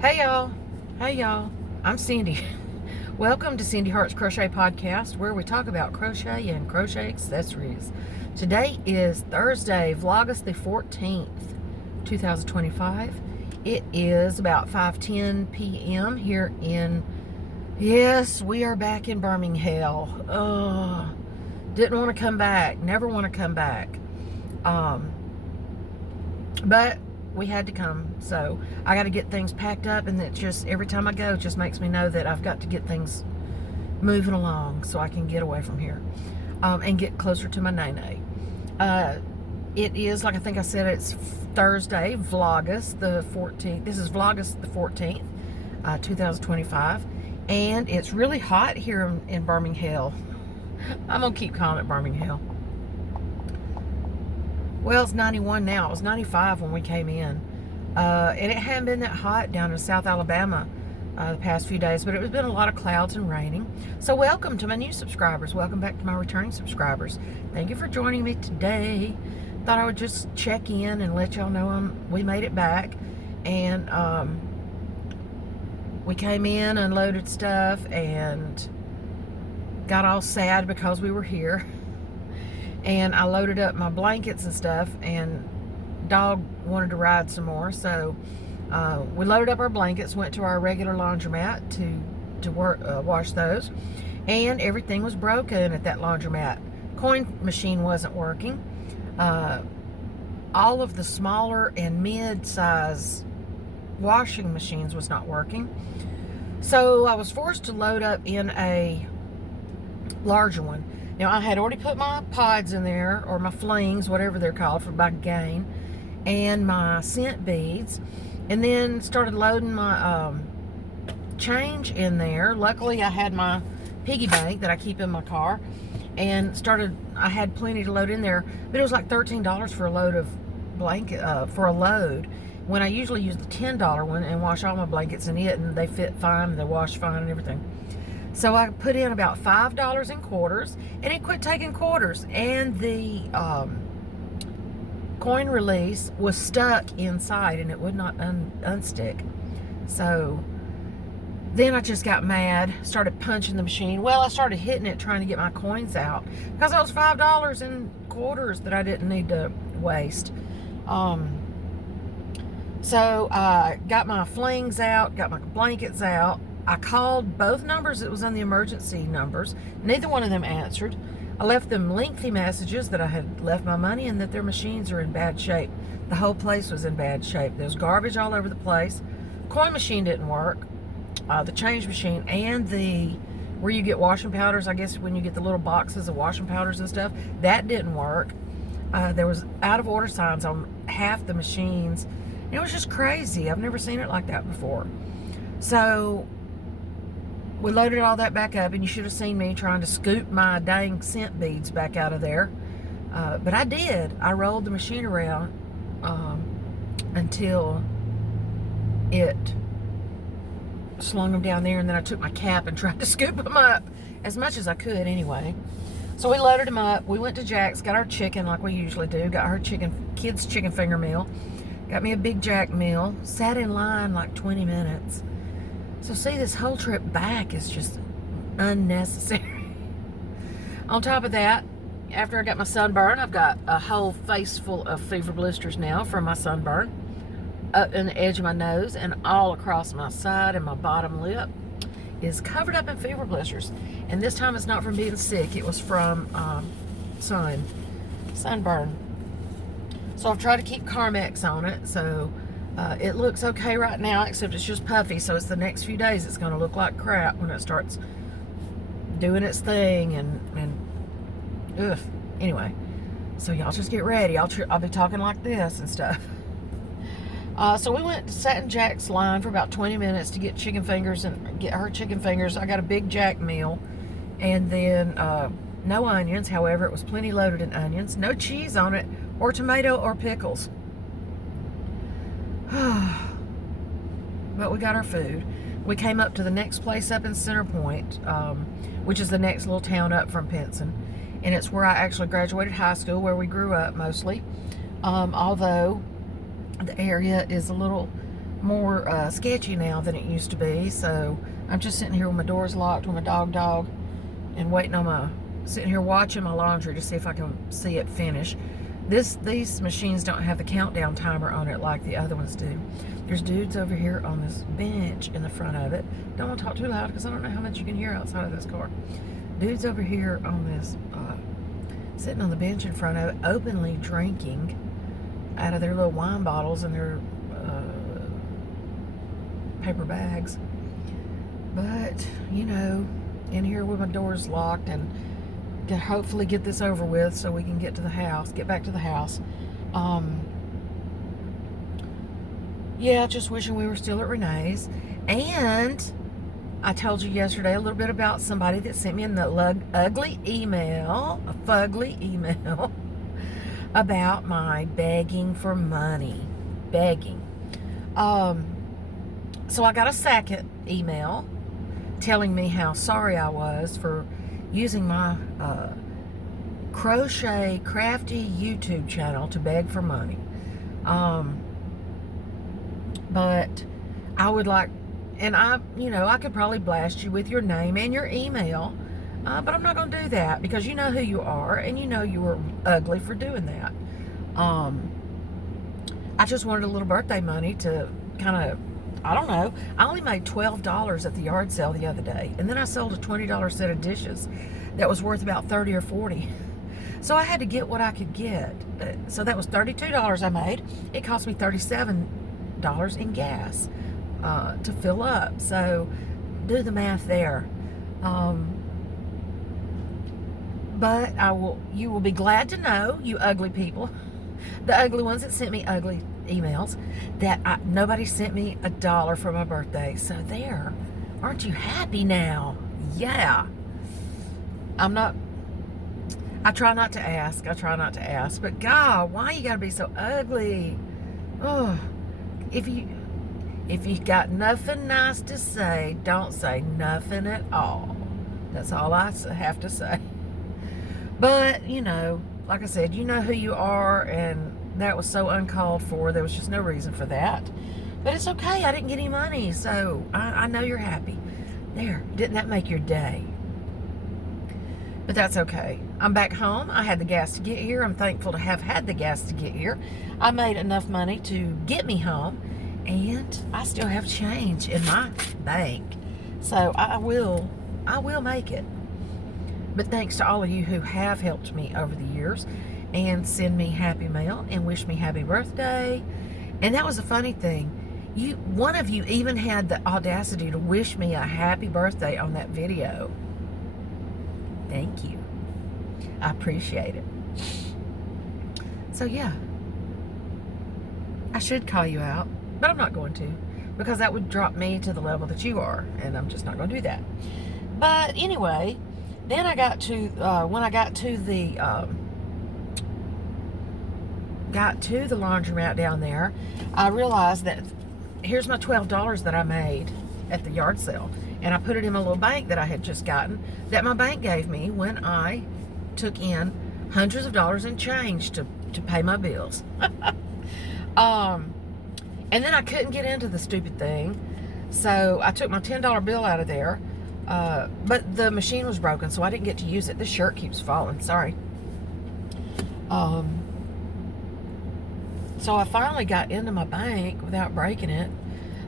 Hey y'all. Hey y'all. I'm Cindy. Welcome to Cindy Hart's Crochet Podcast, where we talk about crochet and crochet accessories. Today is Thursday, Vlogust the 14th, 2025. It is about 5:10 p.m. here in, yes, we are back in Birmingham. Oh, didn't want to come back. Never want to come back. But we had to come, so I got to get things packed up, and it just, every time I go, it just makes me know that I've got to get things moving along so I can get away from here and get closer to my nene. It is, like I think I said, it's Thursday, Vlogust the 14th. This is Vlogust the 14th, 2025, and it's really hot here in Birmingham. I'm gonna keep calling it Birmingham. Well, it's 91 now. It was 95 when we came in. And it hadn't been that hot down in South Alabama the past few days, but it has been a lot of clouds and raining. So welcome to my new subscribers. Welcome back to my returning subscribers. Thank you for joining me today. Thought I would just check in and let y'all know we made it back. And we came in, unloaded stuff, and got all sad because we were here. And I loaded up my blankets and stuff, and dog wanted to ride some more, so we loaded up our blankets, went to our regular laundromat to wash those, and everything was broken at that laundromat. Coin machine wasn't working. All of the smaller and mid-size washing machines was not working, so I was forced to load up in a larger one. Now, I had already put my pods in there, or my flings, whatever they're called, by Gain, and my scent beads, and then started loading my change in there. Luckily, I had my piggy bank that I keep in my car, and I had plenty to load in there, but it was like $13 for a load of when I usually use the $10 one and wash all my blankets in it, and they fit fine, and they wash fine and everything. So I put in about $5 in quarters, and it quit taking quarters, and the coin release was stuck inside, and it would not unstick. So then I just got mad, started punching the machine. Well, I started hitting it, trying to get my coins out, because that was $5 in quarters that I didn't need to waste. So I got my flings out, got my blankets out. I called both numbers. It was on the emergency numbers. Neither one of them answered. I left them lengthy messages that I had left my money and that their machines are in bad shape. The whole place was in bad shape. There was garbage all over the place. Coin machine didn't work. The change machine and where you get washing powders, I guess when you get the little boxes of washing powders and stuff, that didn't work. There was out of order signs on half the machines. It was just crazy. I've never seen it like that before. So we loaded all that back up, and you should have seen me trying to scoop my dang scent beads back out of there. But I did. I rolled the machine around until it slung them down there, and then I took my cap and tried to scoop them up as much as I could anyway. So we loaded them up. We went to Jack's, got our chicken like we usually do, got her kids' chicken finger meal, got me a Big Jack meal, sat in line like 20 minutes. So see, this whole trip back is just unnecessary. On top of that, after I got my sunburn, I've got a whole face full of fever blisters now from my sunburn. Up in the edge of my nose and all across my side, and my bottom lip is covered up in fever blisters. And this time it's not from being sick. It was from sunburn. So I've tried to keep Carmex on it, so it looks okay right now, except it's just puffy. So it's the next few days it's going to look like crap when it starts doing its thing, and ugh. Anyway, so y'all just get ready. I'll be talking like this and stuff. So we sat in Jack's line for about 20 minutes to get chicken fingers and get her chicken fingers. I got a Big Jack meal, and then no onions. However, it was plenty loaded in onions. No cheese on it, or tomato, or pickles. But we got our food. We came up to the next place up in Center Point, which is the next little town up from Pinson, and it's where I actually graduated high school, where we grew up mostly. Although the area is a little more sketchy now than it used to be. So I'm just sitting here with my doors locked with my dog, and waiting on sitting here watching my laundry to see if I can see it finish. These machines don't have the countdown timer on it like the other ones do. There's dudes over here on this bench in the front of it. Don't want to talk too loud because I don't know how much you can hear outside of this car. Dudes over here on this, sitting on the bench in front of it, openly drinking out of their little wine bottles and their paper bags. But, you know, in here with my doors locked, and to hopefully get this over with so we can get back to the house. Yeah, just wishing we were still at Renee's. And I told you yesterday a little bit about somebody that sent me an ugly email, a fugly email, about my begging for money. Begging. So I got a second email telling me how sorry I was for using my crochet crafty YouTube channel to beg for money. But I would like, and I could probably blast you with your name and your email, but I'm not going to do that because you know who you are, and you know you were ugly for doing that. I just wanted a little birthday money to kind of, I don't know. I only made $12 at the yard sale the other day, and then I sold a $20 set of dishes that was worth about $30 or $40. So I had to get what I could get. So that was $32 I made. It cost me $37 in gas to fill up. So do the math there. But you will be glad to know, you ugly people, the ugly ones that sent me ugly emails, that nobody sent me $1 for my birthday. So there. Aren't you happy now? Yeah. I try not to ask. But God, why you gotta be so ugly? Oh, if you got nothing nice to say, don't say nothing at all. That's all I have to say. But, like I said, you know who you are, and that was so uncalled for. There was just no reason for that. But it's okay. I didn't get any money, so I know you're happy. There. Didn't that make your day? But that's okay. I'm back home. I had the gas to get here. I'm thankful to have had the gas to get here. I made enough money to get me home, and I still have change in my bank. So I will make it. But thanks to all of you who have helped me over the years and send me happy mail and wish me happy birthday. And that was a funny thing. One of you even had the audacity to wish me a happy birthday on that video. Thank you. I appreciate it. So yeah, I should call you out, but I'm not going to, because that would drop me to the level that you are, and I'm just not going to do that. But anyway, then I got to when I got to the laundromat down there, I realized that here's my $12 that I made at the yard sale, and I put it in my little bank that I had just gotten, that my bank gave me when I took in hundreds of dollars in change to pay my bills. And then I couldn't get into the stupid thing, so I took my $10 bill out of there, but the machine was broken, so I didn't get to use it. This shirt keeps falling, sorry. So I finally got into my bank without breaking it.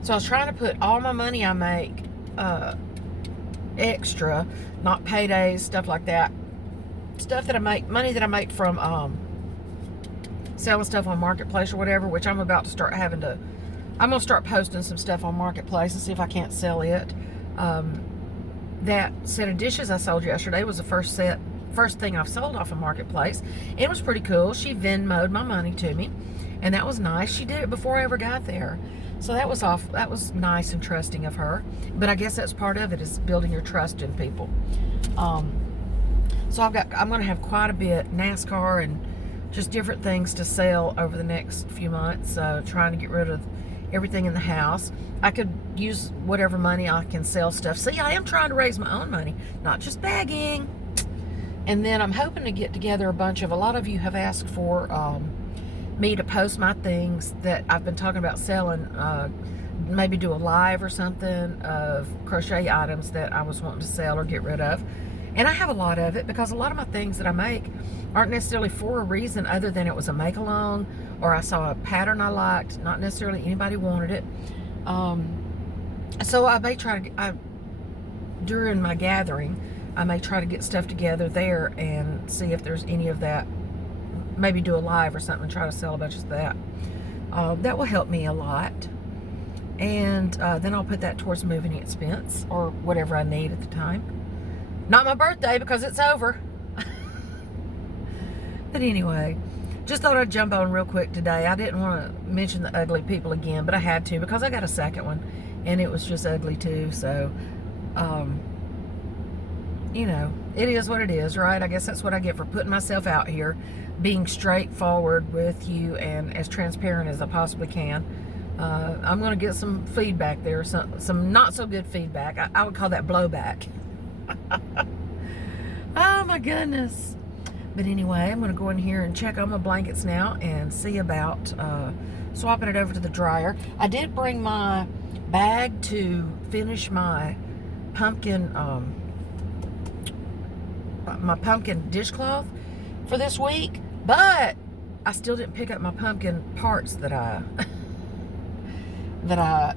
So I was trying to put all my money I make extra, not paydays, stuff like that, stuff that I make, money that I make from selling stuff on Marketplace or whatever, which I'm about to start I'm going to start posting some stuff on Marketplace and see if I can't sell it. That set of dishes I sold yesterday was the first thing I've sold off of Marketplace. It was pretty cool. She Venmo'd my money to me, and that was nice. She did it before I ever got there. So that was nice and trusting of her. But I guess that's part of it, is building your trust in people. So I'm going to have quite a bit NASCAR and just different things to sell over the next few months, trying to get rid of everything in the house. I could use whatever money I can sell stuff. See, I am trying to raise my own money, not just begging. And then I'm hoping to get together a lot of you have asked for me to post my things that I've been talking about selling, maybe do a live or something of crochet items that I was wanting to sell or get rid of. And I have a lot of it because a lot of my things that I make aren't necessarily for a reason other than it was a make along, or I saw a pattern I liked, not necessarily anybody wanted it. So I may try to, during my gathering, I may try to get stuff together there and see if there's any of that. Maybe do a live or something and try to sell a bunch of that. That will help me a lot. And then I'll put that towards moving expense or whatever I need at the time. Not my birthday because it's over. But anyway, just thought I'd jump on real quick today. I didn't want to mention the ugly people again, but I had to because I got a second one and it was just ugly too. So, you know, it is what it is, right? I guess that's what I get for putting myself out here, being straightforward with you and as transparent as I possibly can. I'm going to get some feedback there, some not so good feedback. I would call that blowback. Oh my goodness. But anyway, I'm going to go in here and check on my blankets now and see about swapping it over to the dryer. I did bring my bag to finish my pumpkin dishcloth for this week, but I still didn't pick up my pumpkin parts that I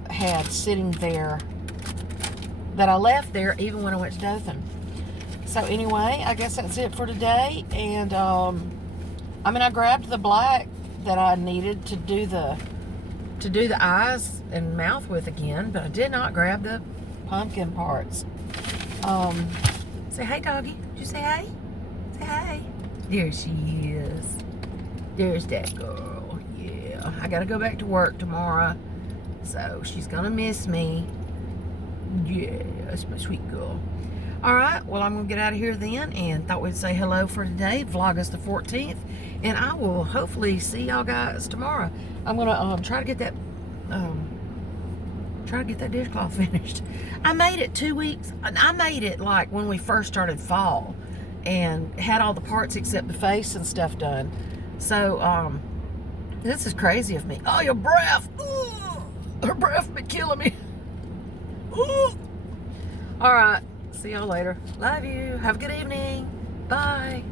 had sitting there, that I left there even when I went to Dothan. So anyway, I guess that's it for today. And I mean, I grabbed the black that I needed to do the eyes and mouth with again, but I did not grab the pumpkin parts. Say hey, doggy. Did you say hey? Say hey. There she is. There's that girl. Yeah, I gotta go back to work tomorrow, so she's gonna miss me. Yeah, that's my sweet girl. All right, well, I'm gonna get out of here then, and thought we'd say hello for today, Vlogust the 14th, and I will hopefully see y'all guys tomorrow. I'm gonna try to get that dishcloth finished. I made it 2 weeks. I made it like when we first started fall, and had all the parts except the face and stuff done. So this is crazy of me. Oh, your breath! Ooh, her breath been killing me. Ooh. All right. See y'all later. Love you. Have a good evening. Bye.